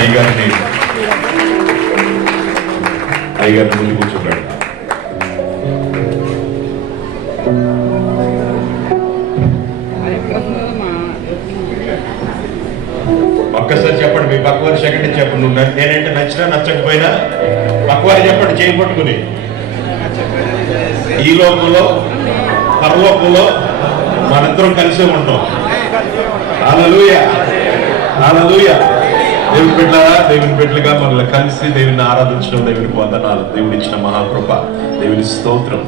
అయ్యగారిని ముందు కూర్చోబెడతాం. ఒక్కసారి చెప్పండి, మీ పక్కవారి సెకండ్ చెప్పండి. నువ్వు నేనంటే నచ్చినా నచ్చకపోయినా పక్కవారి చెప్పండి చేయి పట్టుకుని. ఈ లోకంలో పరలోకంలో మనందరం కలిసే ఉంటాం. హల్లెలూయా, హల్లెలూయా. దేవుని బిడ్డలారా, దేవుని బిడ్డలుగా మనల్ని కలిసి దేవుని ఆరాధించడం దేవునికి వందనాలు. దేవుని ఇచ్చిన మహాకృప, దేవుని స్తోత్రం.